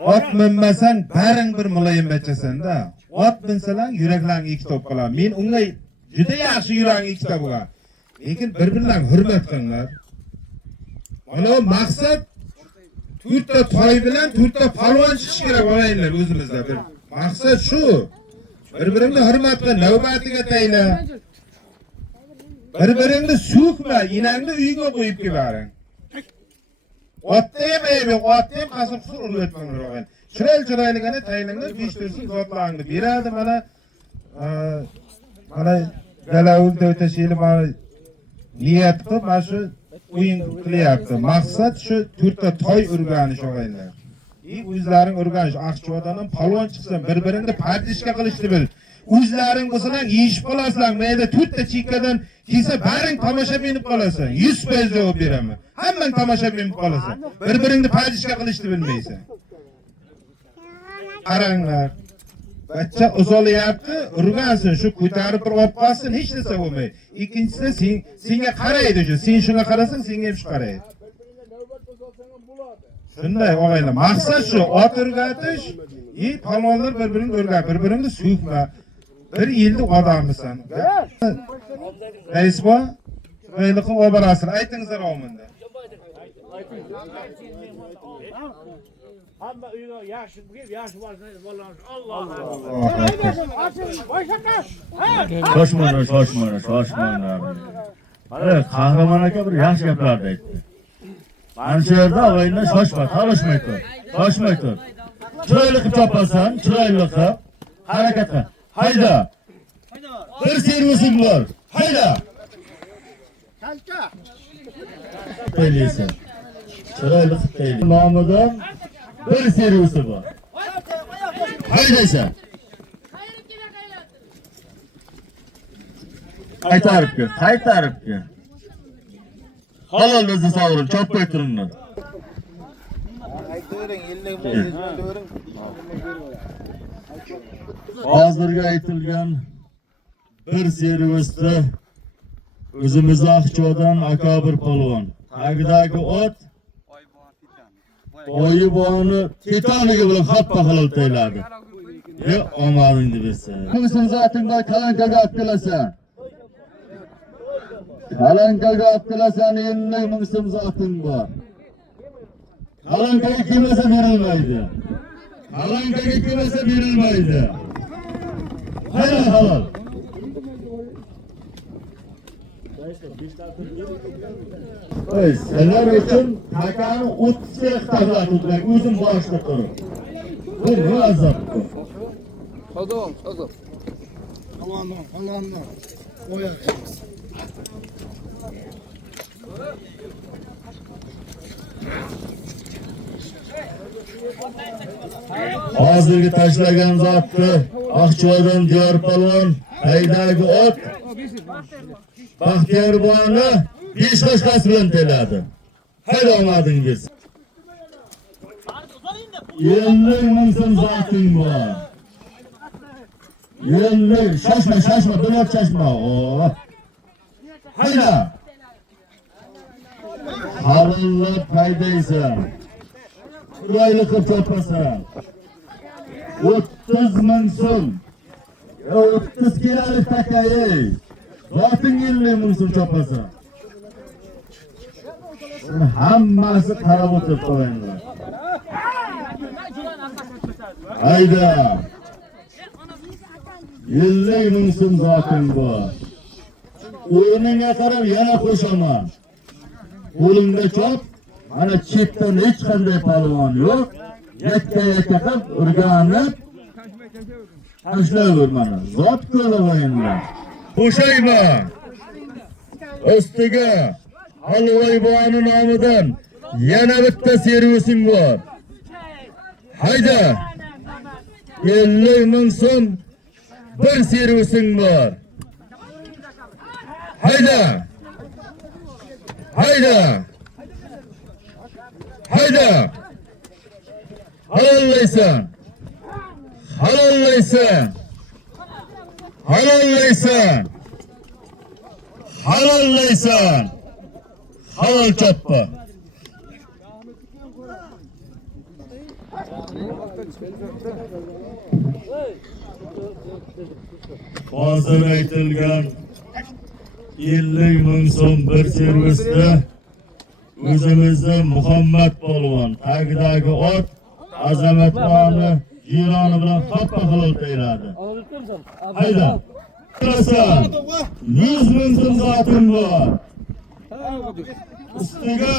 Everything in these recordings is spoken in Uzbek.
Ot minmasan baring bir muloyim bachasan-da. Ot minsalang yuraklarni ikkito'p qiladi. Men unga juda yaxshi yurakni ikkito'p bo'lgan. Lekin bir-birlarini hurmat qilinglar. Mana maqsad to'rtta toy bilan to'rtta palvon chiqish kerak olaylar o'zimizda bir. Maqsad shu. Bir-biringni hurmat qil, navbatiga tayla. Bir-biringni so'kma, inangni uyga qo'yib keling. Otda yemaydi, otda ham qasib sur urlatmanglar og'ay. Chiroyli-chiroyligini taylanglar, 5 tursin zotlarni beradi mana. Mana galavul to'tashili mana niyat qilib, mana shu o'yin qilyapti. Maqsad shu to'rtta toy urganish og'aylar. O'zlaring urganish, Aqchvodan palvon chiqsin, bir-biringni partishga qilishni bil. O'zlaring bo'lsalar yeyishib qolasizlar. Mayda to'rtta chekkadan kelsa baring tomoshabin bo'lib qolasan. 100% javob beraman. Hammang tomoshabin bo'lib qolasan. Bir-biringni partishga qilishni bilmaysan. Qaranglar. Bachcha uzolyapti, urgansin, shu ko'tarib bir olib qolsin, hech narsa bo'lmaydi. Ikkinchisi senga qaraydi shu. Sen shunga qarasang, senga ham shu qaraydi. Shunday og'aylar, maqsad shu, ot urgatish, palvonlar bir-birini urgan, bir-birini so'kma. Bir yilda odammisan. Raisbo, chiroyli qilib oborasizlar. Aytingizlar omunda. Hamma uyga yaxshi bo'lib, yaxshi bo'lsin. Alloh. Shoshmana. Mana qahramon aka bir yaxshi gaplarni aytdi. Mana shu yerda o'yindan shoshma, talashmay tur. Shoshmay tur. Chiroyli qilib chopasan, chiroyli qilib harakat qil. Hayda. Bir servisim bor. Hayda. Kalka. Deyilsin. Chiroyli qilib deyil. Nomidan bir servisi bor. Haydaysan. Qaytarib kel. Halol o'zi sog'rin, chopmay turinglar. Hozirga aytilgan bir servisda o'zimiz Aqchvodan akobir polvon. Tagidagi ot Oyboni titanligi bilan xatpa halol tayladi. Omadingni bersa. Kimsin zatingda kalankaga olib kelasan? Kalankaga olib kelasan, 50 ming so'm zoting bor. Kalankaga kelmasa berilmaydi. Hayır halal. Sizlar uchun takani 30 hektarlar tutmak o'zim boshida turib. Bu ne azap bu? Sodom. Falondan. Qo'yar. Hozirgi tashlagan zotni Aqchvodan diyor polvon haydagi ot Baxtiyor boni 5 qo'shqas bilan teladi. Hayda omadingiz. 50 ming so'm zoting bor. 50 shoshma, bilib shoshma. Hayda. Halollab haydaysan. Chiroyli qilib chopasan. 30 ming so'm. 30 kiloluk takay. Zoting 50 ming so'm chopasan. Hammasi qarab o'tirib qo'yinglar. Hayda. 50 ming so'm zoting bor. O'yinga qarab yana qo'shaman. Qo'limda chop, mana chetdan hech qanday palvon yo'q. Yakka qilib urganib tashlayver mana. Zot qo'yinglar. Qo'shayma. Ustiga Halvoyboni nomidan yana bitta servising bor. Hayda. 50 ming so'm bir servising bor. Hayda. Halollaysan. Halol choppa. Hozir aytilgan 50 ming so'm bir servisda o'zimizni Muhammad polvon tagidagi ot azamatlarni jironi bilan xappa qilib tayladi. Hayda. Qarasan, 100 ming so'm zotim bor. Ustiga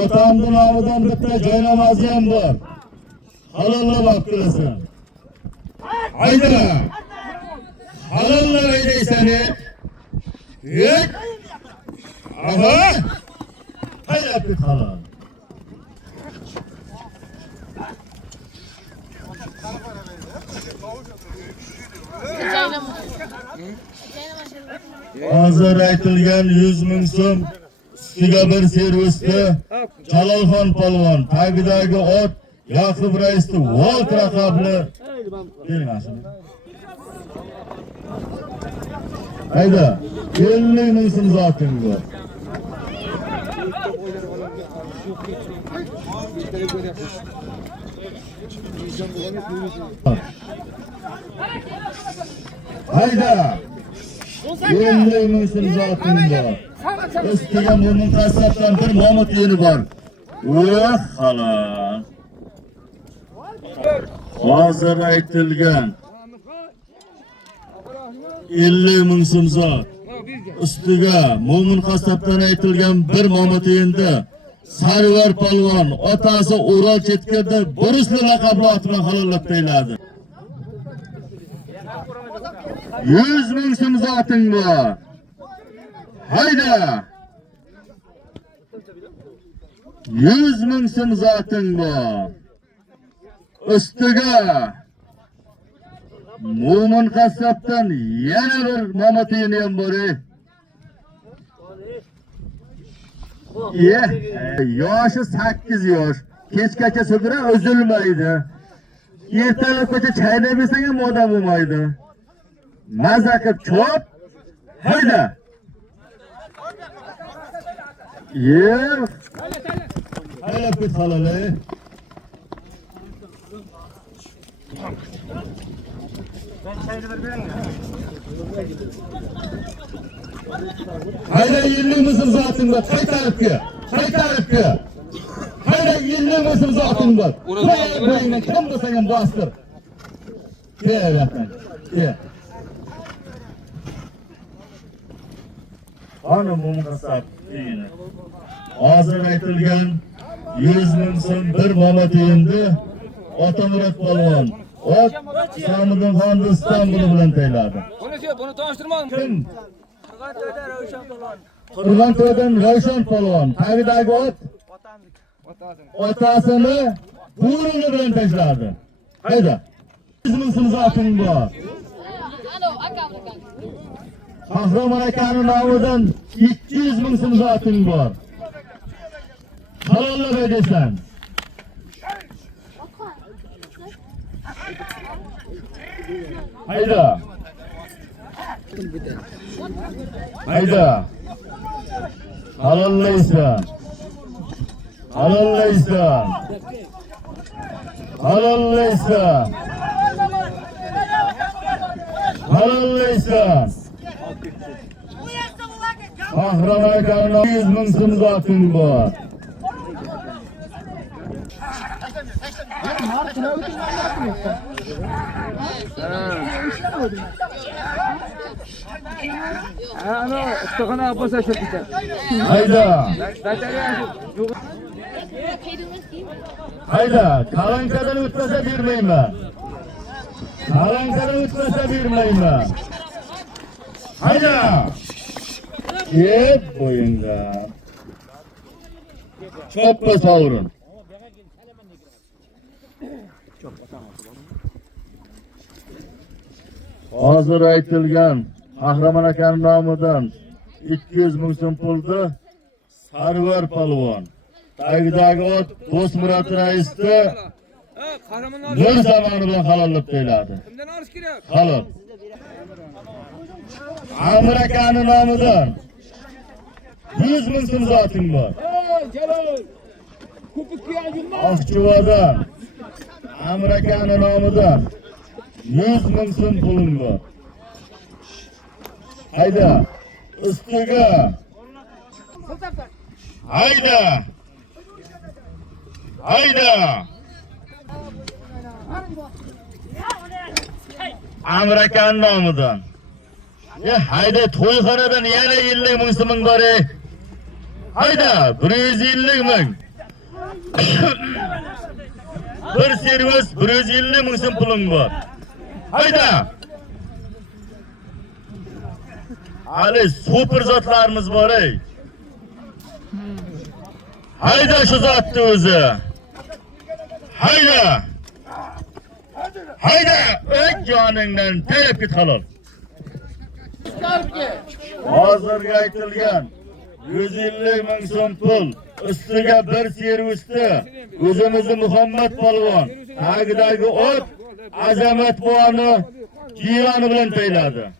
otamni nomidan bitta joynamozi ham bor. Halollab olib kelasan. Hayda. Halollab aydaysan. Yek. Aha. Haydab ket halol. Hozir aytilgan 100 ming so'm ustiga bir servisda Jalolxon polvon tagidagi ot Yaqub raisni Volt raqamli bermasin. Hayda, 50 ming so'm zoting bor. Hayda, 50 ming so'm zoting bor. Ustiga Mo'min qassobdan bir Mahmud yeni bor. Voh, halol. Hozir aytilgan 50 ming so'm zot. Ustiga Mo'min qassobdan aytilgan bir Mahmud endi Sarvar polvon otasi O'rol chetkada Borisli laqabli ot bilan halollab tayladi. 100 ming so'm zoting bor. Hayda. 100 ming so'm zoting bor. Ustiga Mo'min qassobdan yana bir Mamatiyni ham bor. Yoshi 8 yosh. Kechgacha sug'ura uzilmaydi. Ertalabgacha chaynab yesang ham moda bo'lmaydi. Maza qilib chop. Hayda. Haylab ket halol. Hayda 50 ming so'm zoting bor. Qaytarib kel. Hayda 50 ming so'm zoting bor. Qo'yingni kim bo'lsang ham bostir. Kel yaqin. Kel. Ana Mo'min qassob deyini. Hozir aytilgan 100 ming so'm bir Mamat endi Otamurat polvon ot Samiddin xon Istanbul bilan tayladi. Buni tanishtirmam. Kim? Qurg'onto'ydan Ravshan polvon tagidagi ot otasini bo'rini bilan tashladi. Hayda. 100 ming so'm zoting bor. Qahramon akaning nomidan 200 ming so'm zoting bor. Halollab aydasan. Hayda. Hayda. Halollaysan. Halollaysan. Halollaysan. Halollaysan. Qahramon akaning 100 ming so'm zoting bor. Ano, ustaxona bo'lsa shirkatda. Hayda. Yo'q. Hayda, kalankadan o'tmasa bermayman. Kalankadan o'tmasa bermayman. Hayda. Yeb bo'yinga. Choppa sovrin. Hozir aytilgan Qahramon akaning nomidan 200 ming so'm pulni Sarvar polvon tagidagi ot Do'stmurod raisni Qahramonlar bir zamoni bilan halollab tayladi. kimdan olish kerak? Halol. Amir akaning nomidan 100 ming so'm zoting bor. Akçuva'da Amir akaning nomidan 100 ming so'm pulim bor. Hayda, ustiga. Hayda. Hayda. Amir akaning nomidan. Hayda, to'yxonadan yana 50 ming so'm bor. Hayda, 150 ming. Bir servis 150 ming so'm pulim bor. Hayda. Ali super zotlarimiz bor ey. Hayda shu zotni o'zi. Hayda. Hayda, o'z joningdan tayib ket halol. Hozirga aytilgan 150 ming so'm pul, ustiga bir servisda o'zimizni Muhammad polvon tagidagi ot Azamat buvani jiyroni bilan tayladi.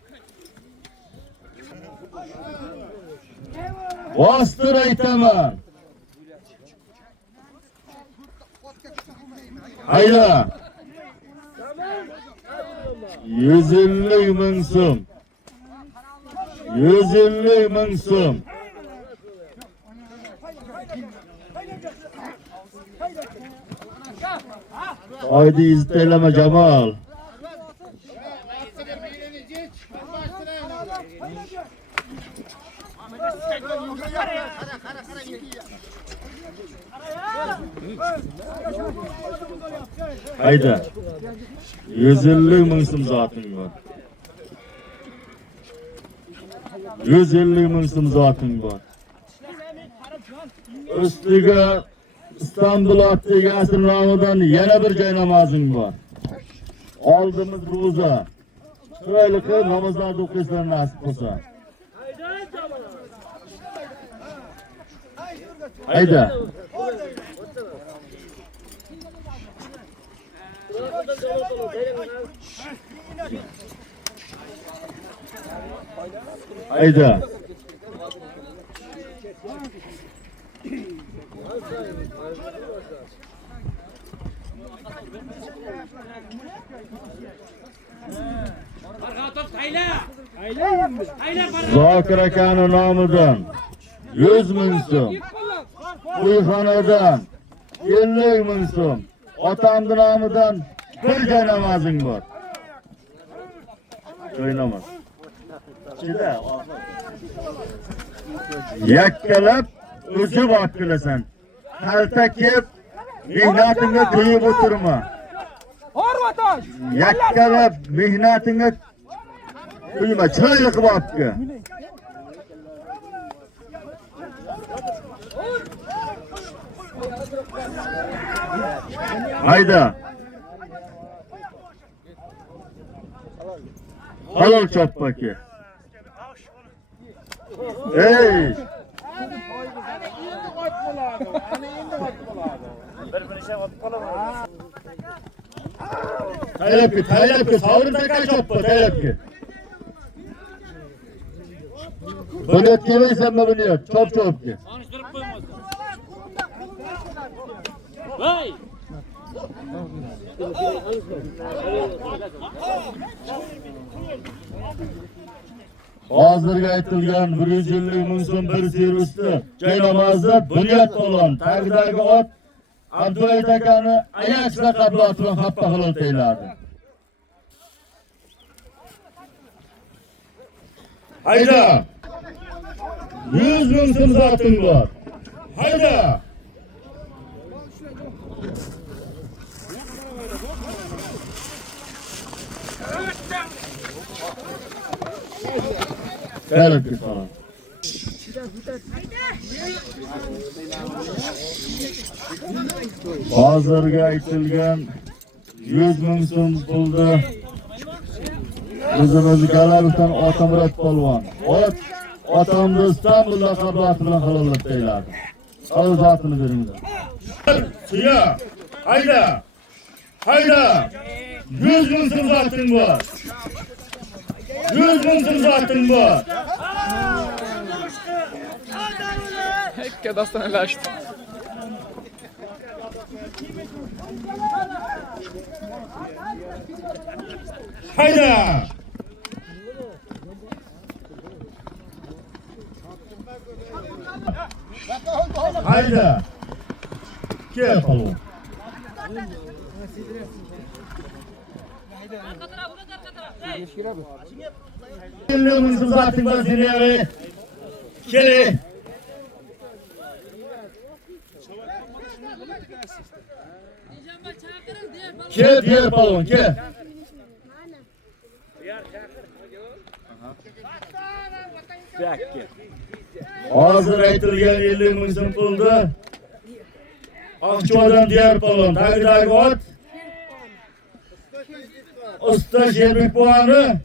Bostir aytaman. Hayda. 150 ming so'm. 150 ming so'm. Haydi izlama Jamol. Hayda. 150 ming so'm zoting bor. 150 ming so'm zoting bor. Ustiga İstanbul atdagi asr nomidan yana bir joy namozing bor. Oldimiz ro'za. Chiroyli qilib namozlarni o'qishlar nasib bo'lsa. Hayda. Hayda. Zokir akaning nomidan 100 ming so'm. To'yxonadan 50 ming so'm. Otamning nomidan bir joy namozing bor. Joy namoz. Chida. Yakkalab o'zi vaqt qilasan. Qalta kep mehnatingga qo'yib o'tirma. Horvatosh. Yakkalab mehnatingga qo'yma, chiroyli qilib olibdi. Hayda. Halol choppaki. Ey! Taylab ki, savrin takay choppa, taylab ki. Bunu etkilemeysen mi bunu yok? Çop ki. Vay! Hozirga aytilgan 150 ming so'm bir servisda joy namozida bunyod bo'lgan tagidagi ot Abduayt akani Ajax laqabli ot bilan xappa halol tayladi. Hayda! 100 ming so'm zoting bor. Hayda! Gelip git falan. Hozirga aytilgan 100 ming so'm pulda o'zimiz Galabiydan Otamurod polvon. Otamni İstanbul laqabli ot bilan halollab tayladi. Hozir zotini beringlar. Suya! Hayda! Hayda! 100 ming so'm zoting bor. 100 ming so'm zoting bor. Hekka dastanlaştı. Hayda! Hayda! Gel palon. Geliyoruz zaten vazirleri. Gel. Gel diğer balon gel. Hazır aytılgan 50 ming so'm pulni Aqcho'dan diğer balon tagidagi ot usta Sherbek buvani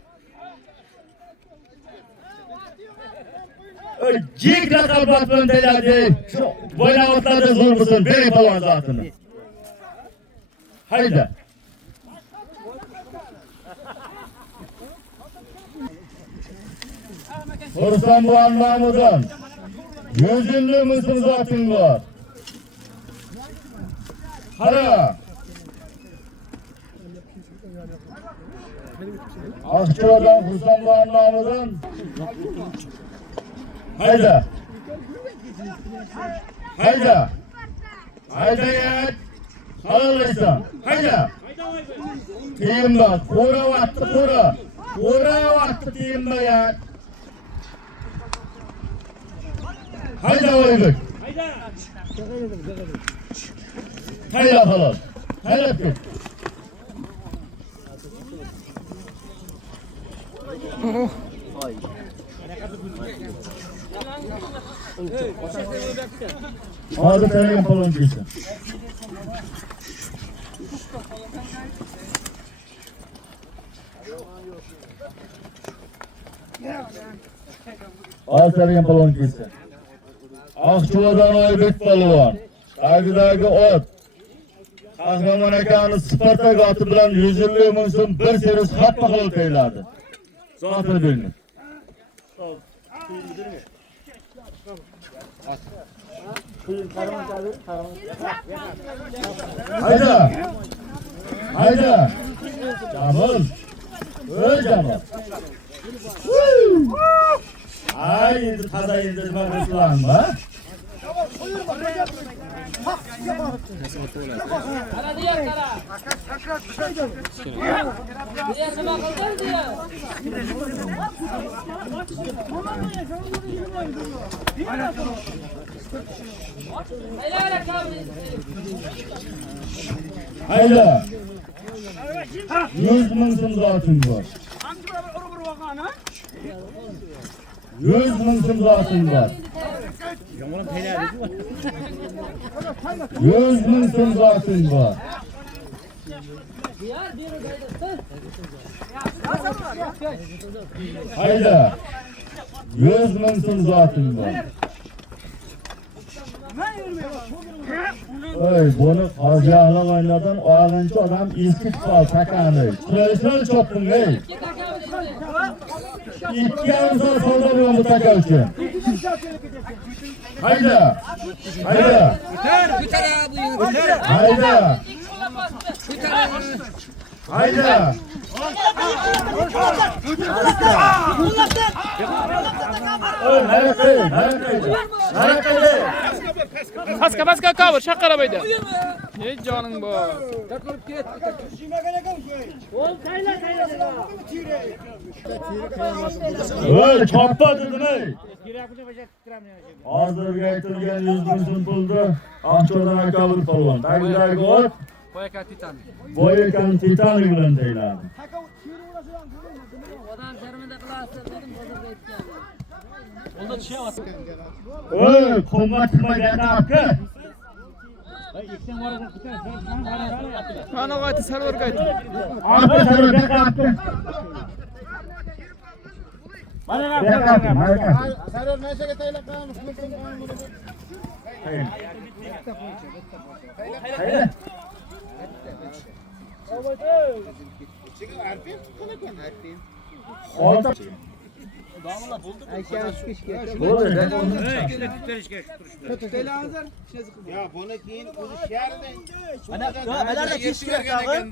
jek raqobat bilan tayladi. Shu bo'ynaotlarda zo'r bo'lsin, bering balon zotini. Hayda. Xursand buvan Mahmudjon 150 ming so'm zoting bor. Qara. Aqcho'dan Xursand buvan Mahmudjon. Hayda. Hayda. Hayda yat. Qaralaysan. Hayda. Tiyinma, qo'ra vaqti qo'ra. Qo'ra vaqti tiyinma yat. Hayda Oybek. Hayda. Hayda xolos. Hayda ket. Hozir tayyorlan palon kelsin. Hozir tayyorlan palon kelsin. Aqcho'dan Oybek palvon. Tagidagi ot. Qahramon akani Spartak oti bilan 150 ming so'm bir seris xatma qilib qo'yiladi. Zotini bilmi. Hayda. Hayda. Jamol. Ey Jamol. Ay, endi qaza endi nima qilsanmi? Qara diyor qara. Diyor nima qilding diyor. Hayda. 100 ming so'm zoting bor. 100 ming so'm zoting bor. 100 ming so'm zoting bor. Hayda. 100 ming so'm zoting bor. Oy, buni qo'zg'alag'anlardan olganchi odam eski qol takani. Qo'yishlar chopding ey. 2,5 soat savdo bilan bu taka uchun. Hayda. Hayda. Hayda. Hayda. Oy, harakay. Paska kavur, shaqara bayda. Ey joning bor. Oy, choppa dedim ey. Hozirgi aytilgan 100 ming so'm pulni Aqcho'dan akabul polvon. Tagidagi ot Boyakan Titan bilan tayladi. Odam sharmanda qilasiz dedim, bozorga aytgan. Oy, qimmat gapni. Mana qayta sarvar qayta. Ota sarvar gapni. Mana gapni. Sarvar nashaga taylab qo'yamiz. Hayda. Ya bunu keyin o'zi sharda. Alarda keshiklar tag'in.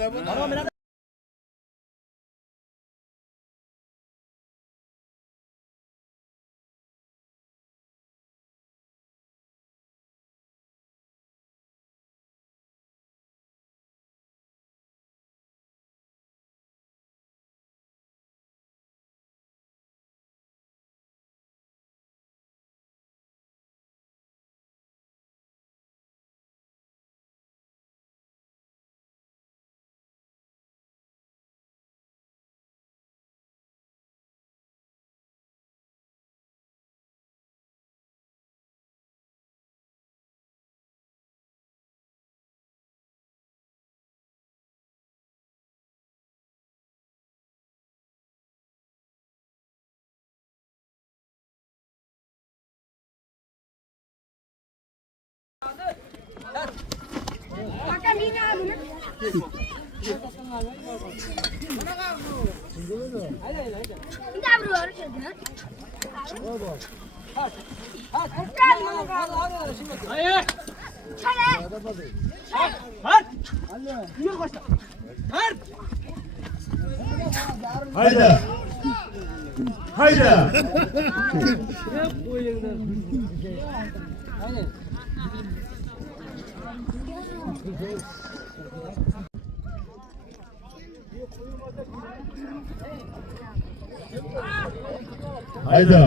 Hayda.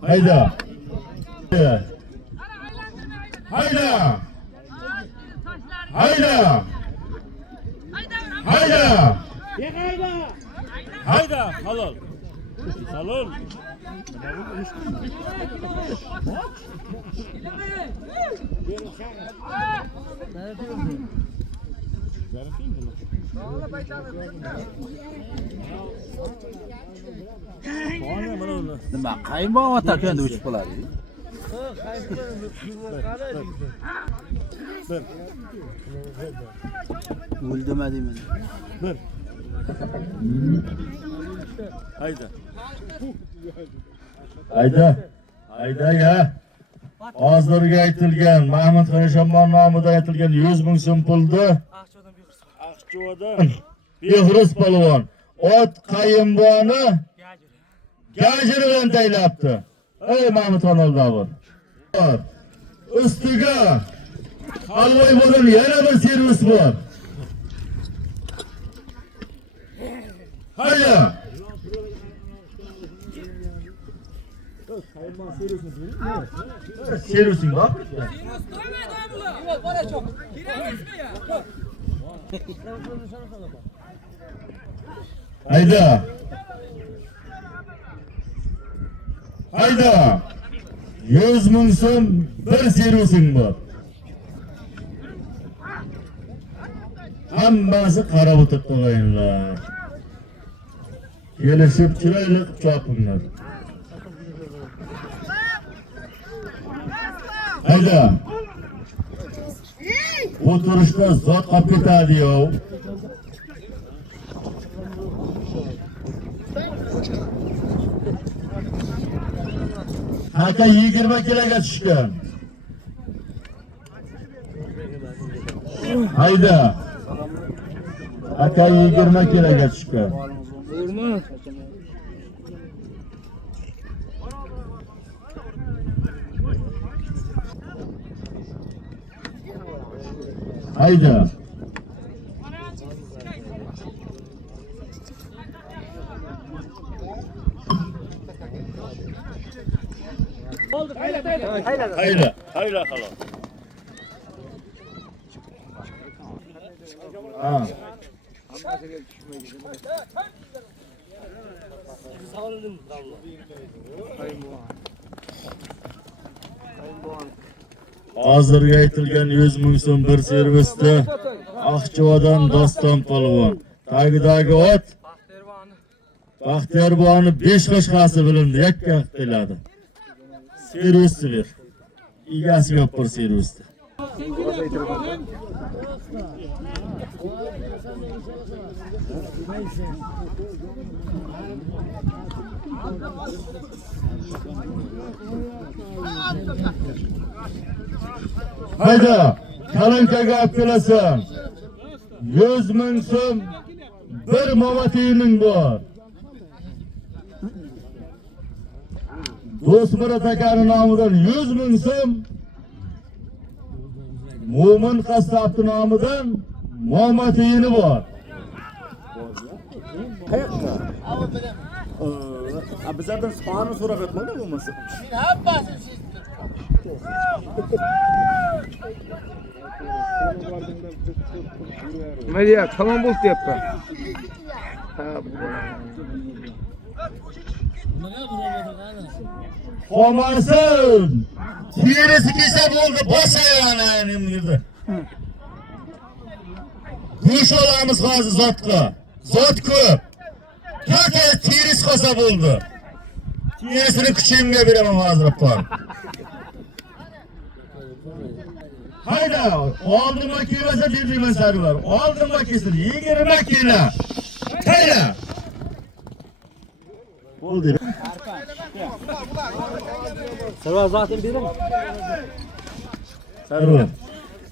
Hayda. Hayda. Hayda. Hayda. Hayda. Hayda. Hayda. Halol. Halol. Nima qaymoqda endi o'chib qoladi. O'ldima deyman. Hayda. Hayda. Hayda ya. Hozirga aytilgan Mahmud Xoneshonbon nomidan aytilgan 100 ming so'm pulni Aqchuvdan Behruz polvon ot qayimboni gajiri bilan taylabdi. Ey Mahmud Xonoldavar. Ustiga Alvoy bo'lgan yana bir servis bor. Hayda. Servising bor. Hayda. Hayda. 100 ming so'm bir servising bor. Hammasi qarab o'tirib qo'yinglar. Kelishib chiroyli qilib chopinglar. Hayda. Bu turishda zot qolib ketadi-yu. Aka 20 kiloga tushgan. Hayda. Aka 20 kiloga tushgan. Hayda. Hayda. Hayda xalos. Ha. Hozirga aytilgan 100 ming so'm bir servisda Aqchuvdan Doston polvon. Tagidagi ot Baxtiyorboni 5 qo'shqasi bilindi, yakka qiladi. Servisdir. Egasi yo'q bir servisda. Hayda, kalankaga olib kelasan. 100 ming so'm bir momotining bor. Do'stmurat akaning nomidan 100 ming so'm. Mo'min qassobning nomidan momotini bor. Bizlardan soni so'rab o'tmadi bo'lmasa. Nima deyapti? Tamom bo'ldi deyapti. Ha, Olmasin. Terisi kelsa bo'ldi, bosayana endi. Go'sht olamiz hozir zotga. Zot ko'p. Qancha teris qolsa bo'ldi. Terisini kuchimga beraman hozir qol. Hayda, oldinma kelmasa deyman sarvar. Oldinma kelsin, 20 kilo. Hayda. Bo'ldi. Sarvar zotin bering. Sarvar.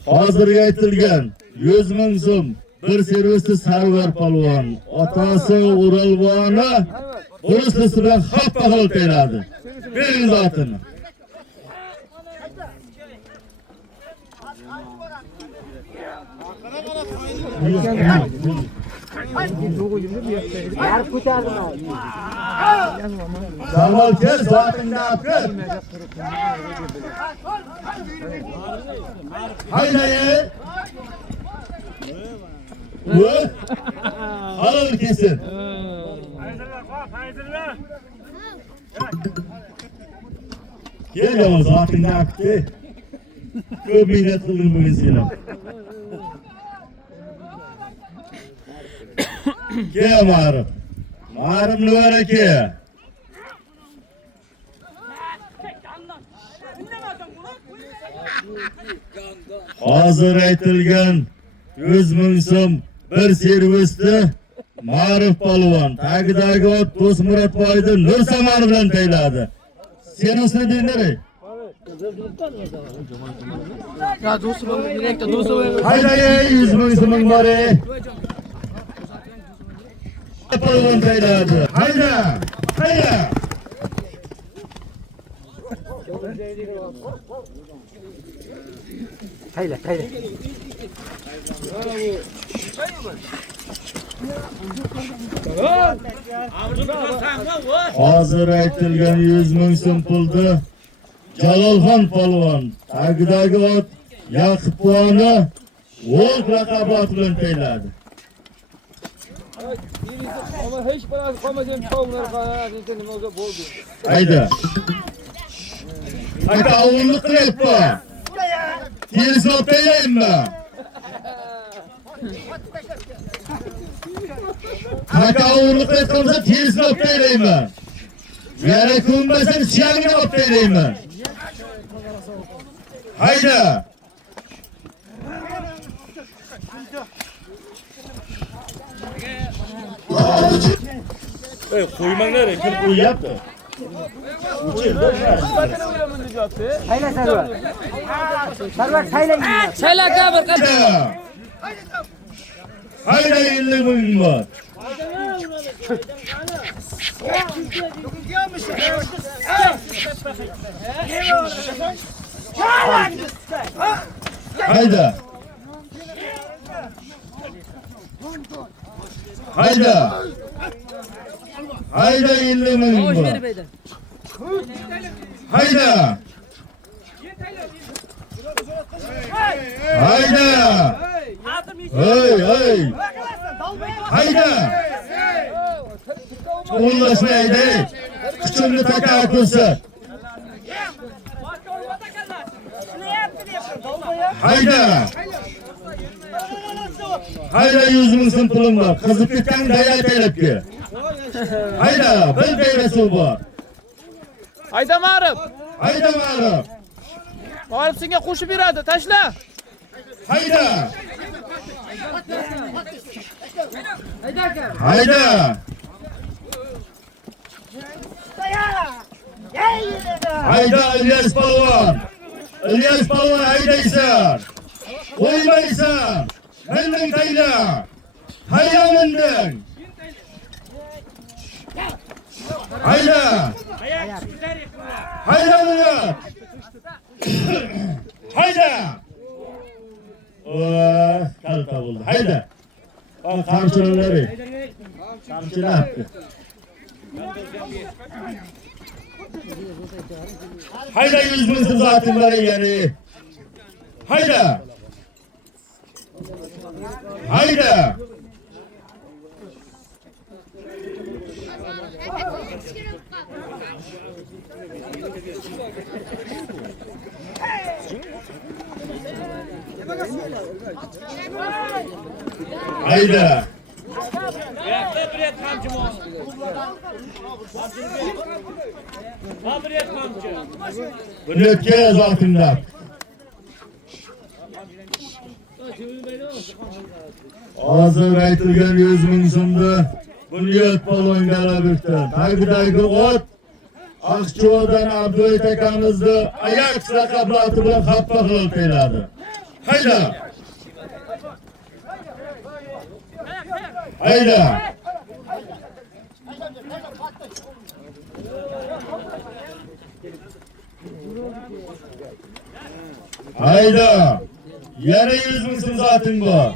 Hozirga aytilgan 100 ming so'm bir servisli Sarvar polvon. Otasi Uralvoni Uruslis bilan xappa qilib beradi. Bering zotini. Salmon kes, zotingni olib kel. Hayda. Voy. Halol kesin. Gel yavrum zotingni olib kel. Ko'p mehnat qildim bugun seni. Gel Marif. Marif var ki. Hazır aytilgan 100 ming so'm bir servisni Marif polvon tagidagi ot Do'stmurat boyda Nur Samar bilan tayladi. Servisni dinlari. Ya do'sti bo'ldi, direktor do'sti bo'ldi. Hayda 100 ming so'ming bor. Polvon tayladi. Hayda. Hayda. Hayla, hayla. Hozir aytilgan 100 ming so'm pulni Jalolxon polvon tagidagi ot Yaquboni Volk raqobat bilan tayladi. Ama hech bir qolmagan cho'g'lar qiladi, nima bo'ldi? Hayda. Aka o'g'irlik qilyapti. Terisi olib taylaymi? Aka o'g'irlik qilayotgansa terisini olib taylaymi? Yana ko'nmasa suyagini olib taylaymi? Hayda. Qo'ymanglar, kim qo'yyapti? Hayla Sarvar. Sarvar haylang. Sayla kabir qildi. Hayda 50 ming bor. Hayda. Hayda. Hayda 50 ming bor. Hayda. Hayda. Hey, hey. Hayda. Çoğunlaşmaydı. Küçümlü takar ko'rsat. Hayda. Hayda 100 ming so'm pulim bor. Qizib ketgan dayat elibki. Hayda, bir beyrasi bor. Hayda Marif. Hayda Marif. Marif senga qo'shib beradi, tashla. Hayda. Hayda. Hayda İlyas Balvan. İlyas Balvan haydaysan. Koymaysan. Menden kayla. Hayda menden. Hayda. Hayda Murat. Hayda. Oh, kalta buldu. Hayda. Bak kamçıları. Kamçılı attı. Hayda 100 bin zaten var yani. Hayda. Hayda. Hayda. Bunu ötke zatında. Ağzı aytılgan 100 bin so'mdi. Bunu yot polvon Galabekdan. Tagidagi ot Aqcho'dan Abduayt akamizni Ajax laqablati bilan xappa qilib keladi. Hayda. Hayda. Hayda. Yana 100 bin so'm zaten bu.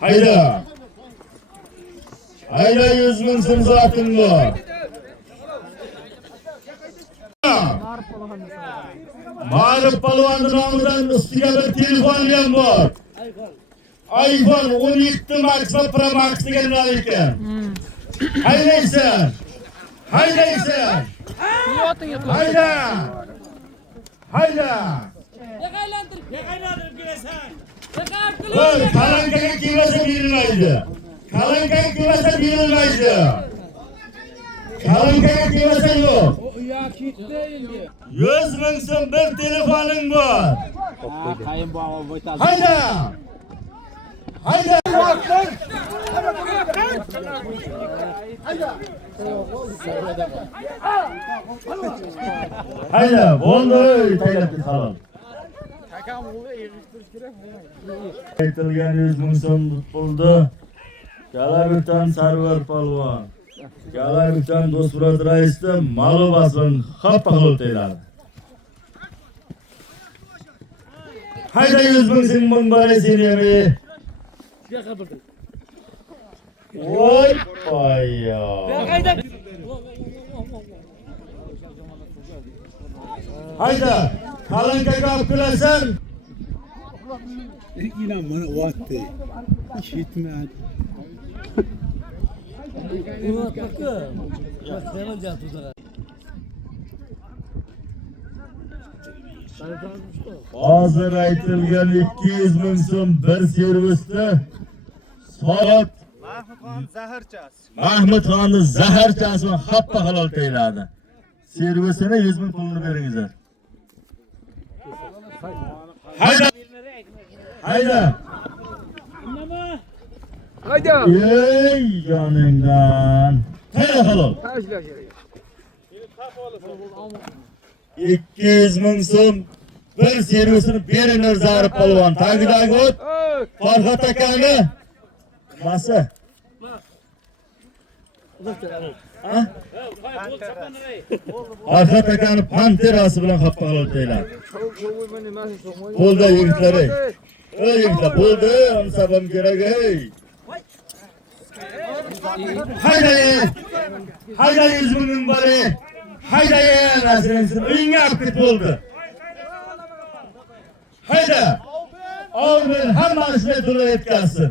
Hayda. Hayda 100 bin so'm zaten bu. Ma'ruf polvonni nomidan ustiga bir telefon ham bor. iPhone 17 Max va Pro Max deganlar ekan. Haydaysan. Haydaysan. Hayda. Hayda. Yaqaylantirib kelasan. Voy, qalankaga kelmasa berilmaydi. Qalankaga kelmasa berilmaydi. Qalankaga kelmasa yo'q. Ya ketdi endi. 100 bin so'm bir telefoning bor. Qayın bu hava boytal. Hayda. Hayda. Hayda. Bo'ldi, taylabdi halol. Aytilgan 100 bin so'm bo'ldi. Galabekdan Sarvar polvon. Galabekdan Do'stmurod raisni ma'lumotini xappa qilib qo'yadi. Hayda 100 bin so'm ming bora seni. Voy poyo. Hayda qalankaga olib kelasan. Yine bana vakti. Gitmedi. Hozir aytilgan 200 bin so'm bir servisda soat Mahmudxonni zaharchasi bilan xappa halol qo'yiladi. Servisini 100 bin pulni beringizlar. Hayda. Hayda. Hayda. Ey joningdan. Hayda halol. 200 bin so'm bir servisini beringlar Zarif polvon. Tagidagi o't Farhod akani masa. Farhod akani panterasi bilan xappa qilib qo'yiladi. Bo'ldi yigitlar. Ey yigitlar, bo'ldi, sabam kerak ey. Hayda. Hayda 100 bin bari. Hayda nasrinsin. Uyingga olib ket bo'ldi. Hayda. Oldin hammasini to'lab yetkazsin.